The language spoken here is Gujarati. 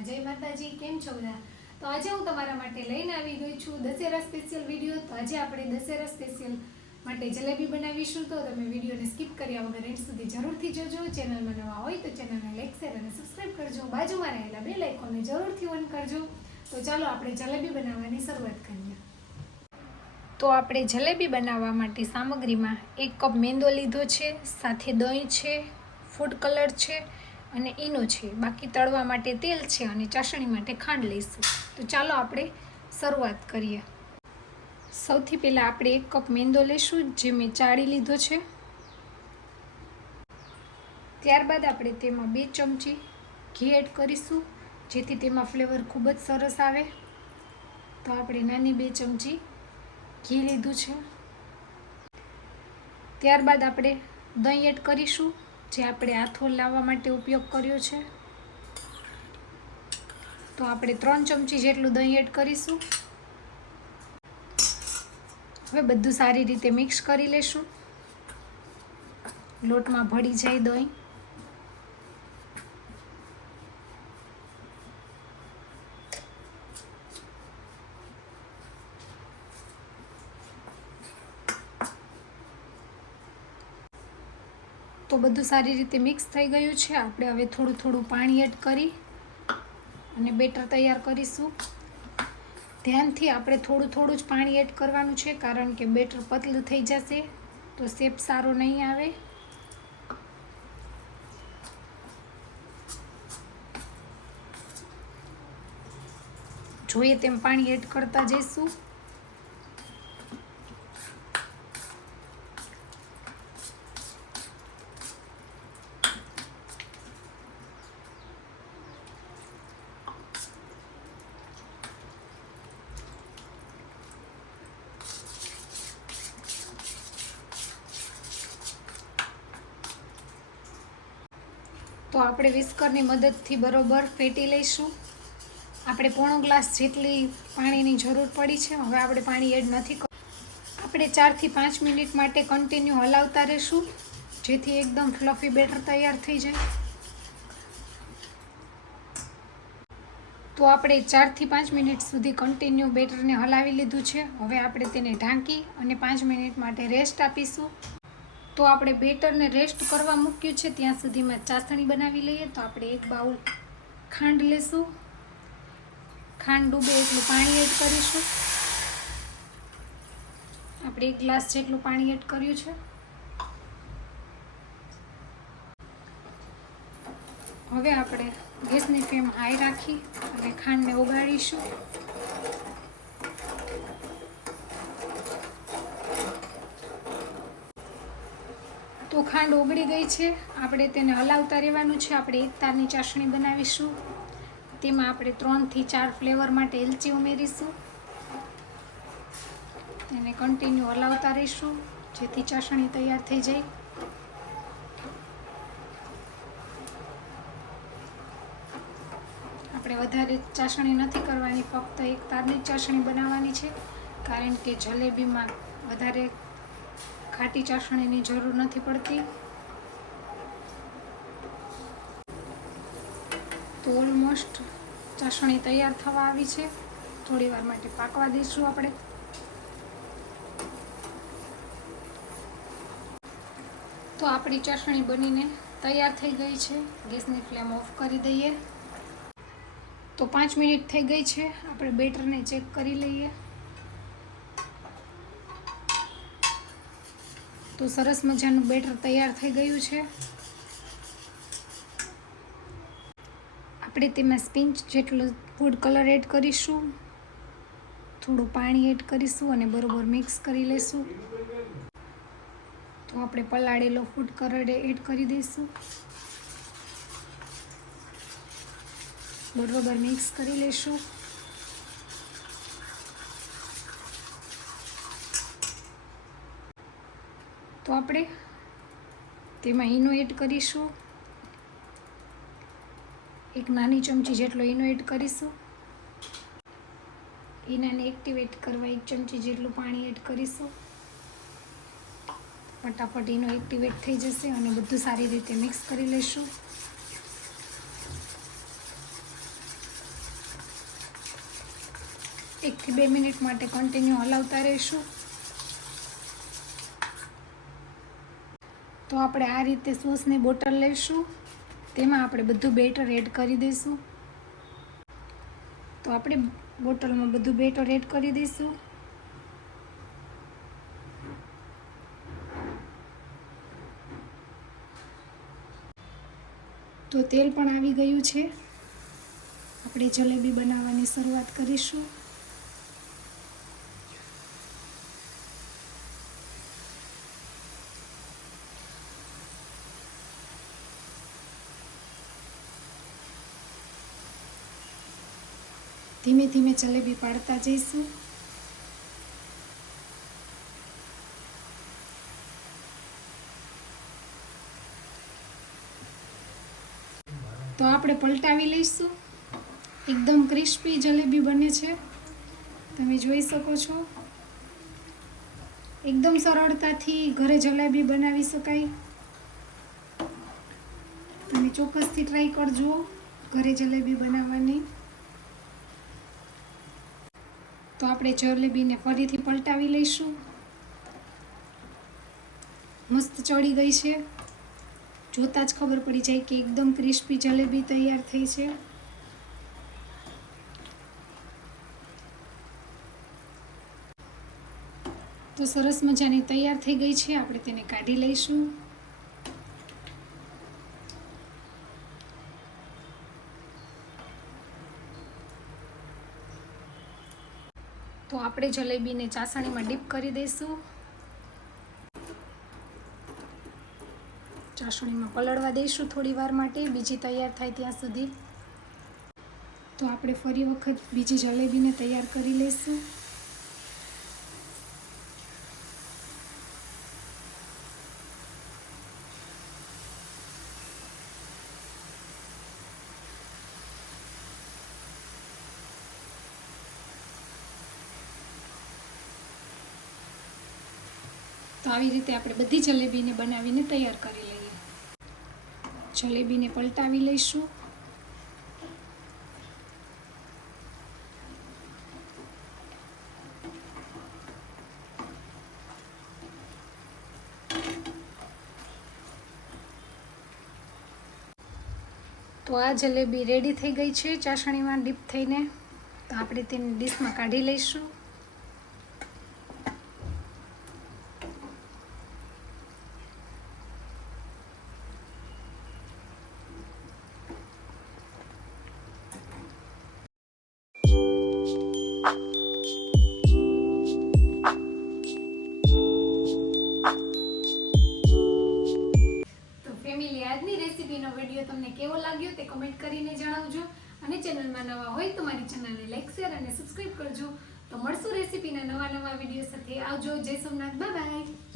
મજામાં. જય માતાજી. કેમ છો બધા? તો આજે હું તમારા માટે લઈને આવી ગઈ છું દશેરા સ્પેશિયલ વિડીયો. તો આજે આપણે દશેરા સ્પેશિયલ માટે જલેબી બનાવીશું. તો તમે વિડીયોને સ્કીપ કર્યા વગર એન્ડ સુધી જરૂરથી જોજો. ચેનલમાં નવા હોય તો ચેનલને લાઈક શેર અને સબસ્ક્રાઈબ કરજો. બાજુમાં રહેલા બેલ આઇકોનને જરૂરથી ઓન કરજો. તો ચાલો આપણે જલેબી બનાવવાની શરૂઆત કરીએ. તો આપણે જલેબી બનાવવા માટે સામગ્રીમાં 1 કપ મેંદો લીધો છે, સાથે દહીં છે, ફૂડ કલર છે અને ઈનો છે. બાકી તળવા માટે તેલ છે અને ચાસણી માટે ખાંડ લઈશું. તો ચાલો આપણે શરૂઆત કરીએ. સૌથી પહેલાં આપણે 1 કપ મેંદો લઈશું, જે મેં ચાળી લીધો છે. ત્યારબાદ આપણે તેમાં 2 ચમચી ઘી એડ કરીશું, જેથી તેમાં ફ્લેવર ખૂબ જ સરસ આવે. તો આપણે નાની 2 ચમચી ઘી લીધું છે. ત્યારબાદ આપણે દહીં એડ કરીશું, જે આપણે આથો લાવવા માટે ઉપયોગ કર્યો છે. તો આપણે 3 ચમચી જેટલું દહીં એડ કરીશું. હવે બધું સારી રીતે મિક્સ કરી લેશું, લોટમાં ભળી જાય દહીં. તો બધું સારી રીતે મિક્સ થઈ ગયું છે. આપણે હવે થોડું થોડું પાણી એડ કરી અને બેટર તૈયાર કરીશું. ધ્યાનથી આપણે થોડું થોડું જ પાણી એડ કરવાનું છે, કારણ કે બેટર પતલું થઈ જશે તો શેપ સારો નહીં આવે. જોઈએ તેમ પાણી એડ કરતા જઈશું. તો આપણે વિસ્કરની મદદથી બરોબર ફેટી લઈશું. આપણે પોણો ગ્લાસ જેટલી પાણીની જરૂર પડી છે. હવે આપણે પાણી એડ નથી કરવું. આપણે 4 થી 5 મિનિટ માટે કન્ટિન્યુ હલાવતા રહીશું, જેથી એકદમ ફ્લફી બેટર તૈયાર થઈ જાય. તો આપણે 4 થી 5 મિનિટ સુધી કન્ટિન્યુ બેટરને હલાવી લીધું છે. હવે આપણે તેને ઢાંકી અને 5 મિનિટ માટે રેસ્ટ આપીશું. તો આપણે બેટરને રેસ્ટ કરવા મૂક્યું છે, ત્યાં સુધીમાં ચાસણી બનાવી લઈએ. તો આપણે 1 બાઉલ ખાંડ લેશું. ખાંડ ડૂબે એટલું પાણી એડ કરીશું. આપણે 1 ગ્લાસ જેટલું પાણી એડ કર્યું છે. હવે આપણે ગેસની ફ્લેમ હાઈ રાખી અને ખાંડને ઓગાળીશું. તો ખાંડ ઓગળી ગઈ છે. આપણે તેને હલાવતા રહેવાનું છે. આપણે 1 તારની ચાસણી બનાવીશું. તેમાં આપણે 3 થી 4 ફ્લેવર માટે એલચી ઉમેરીશું. એને કન્ટિન્યુ હલાવતા રહીશું, જેથી ચાસણી તૈયાર થઈ જાય. આપણે વધારે ચાસણી નથી કરવાની, ફક્ત 1 તારની ચાસણી બનાવવાની છે, કારણ કે જલેબીમાં વધારે ખાટી ચાસણીની જરૂર નથી પડતી. તો ઓલમોસ્ટ ચાસણી તૈયાર થવા આવી છે. થોડી વાર માટે પાકવા દઈશું આપણે. તો આપણી ચાસણી બનીને તૈયાર થઈ ગઈ છે. ગેસની ફ્લેમ ઓફ કરી દઈએ. તો 5 મિનિટ થઈ ગઈ છે. આપણે બેટરને ચેક કરી લઈએ. તો સરસ મજાનું બેટર તૈયાર થઈ ગયું છે. આપણે તેમાં પિંચ જેટલો ફૂડ કલર એડ કરીશું, થોડું પાણી એડ કરીશું અને બરોબર મિક્સ કરી લઈશું. તો આપણે પલાળેલો ફૂડ કલર એડ કરી દઈશું. બરોબર મિક્સ કરી લઈશું. તો આપણે તેમાં ઈનો એડ કરીશું. 1 નાની ચમચી જેટલો ઈનો એડ કરીશું. ઈનાને એક્ટિવેટ કરવા 1 ચમચી જેટલું પાણી એડ કરીશું. ફટાફટ ઈનો એક્ટિવેટ થઈ જશે અને બધું સારી રીતે મિક્સ કરી લઈશું. 1 થી 2 મિનિટ માટે કન્ટિન્યુ હલાવતા રહીશું. તો આપણે આ રીતે સોસની બોટલ લઈશું, તેમાં આપણે બધું બેટર એડ કરી દઈશું. તો આપણે બોટલમાં બધું બેટર એડ કરી દઈશું. તો તેલ પણ આવી ગયું છે. આપણે જલેબી બનાવવાની શરૂઆત કરીશું. ધીમે ધીમે જલેબી પાડતા જઈશું. તો આપણે પલટાવી લઈશું. એકદમ ક્રિસ્પી જલેબી બને છે, તમે જોઈ શકો છો. એકદમ સરળતાથી ઘરે જલેબી બનાવી શકાય. તમે ચોક્કસથી ટ્રાય કરજો ઘરે જલેબી બનાવવાની. તો આપણે જલેબીને ફરીથી પલટાવી લઈશું. મસ્ત ચડી ગઈ છે. જોતાં જ ખબર પડી જાય કે એકદમ ક્રિસ્પી જલેબી તૈયાર થઈ છે. તો સરસ મજાની તૈયાર થઈ ગઈ છે. આપણે તેને કાઢી લઈશું. તો આપણે જલેબીને ચાસણીમાં ડીપ કરી દઈશું. ચાસણીમાં પલળવા દઈશું થોડી વાર માટે, બીજી તૈયાર થાય ત્યાં સુધી. તો આપણે ફરી વખત બીજી જલેબીને તૈયાર કરી લઈશું. તો આવી રીતે આપણે બધી જલેબીને બનાવીને તૈયાર કરી લઈએ. જલેબીને પલટાવી લઈશું. તો આ જલેબી રેડી થઈ ગઈ છે ચાસણીમાં ડીપ થઈને. તો આપણે તેને ડીશમાં કાઢી લઈશું. આજની રેસીપીનો વિડીયો તમને કેવો લાગ્યો તે કમેન્ટ કરીને જણાવજો. અને ચેનલમાં નવા હોય તો મારી ચેનલને લાઈક, શેર અને સબસ્ક્રાઈબ કરજો. તો મળશું રેસીપીના નવા વિડીયો સાથે. આવજો. જય સોમનાથ. Bye bye.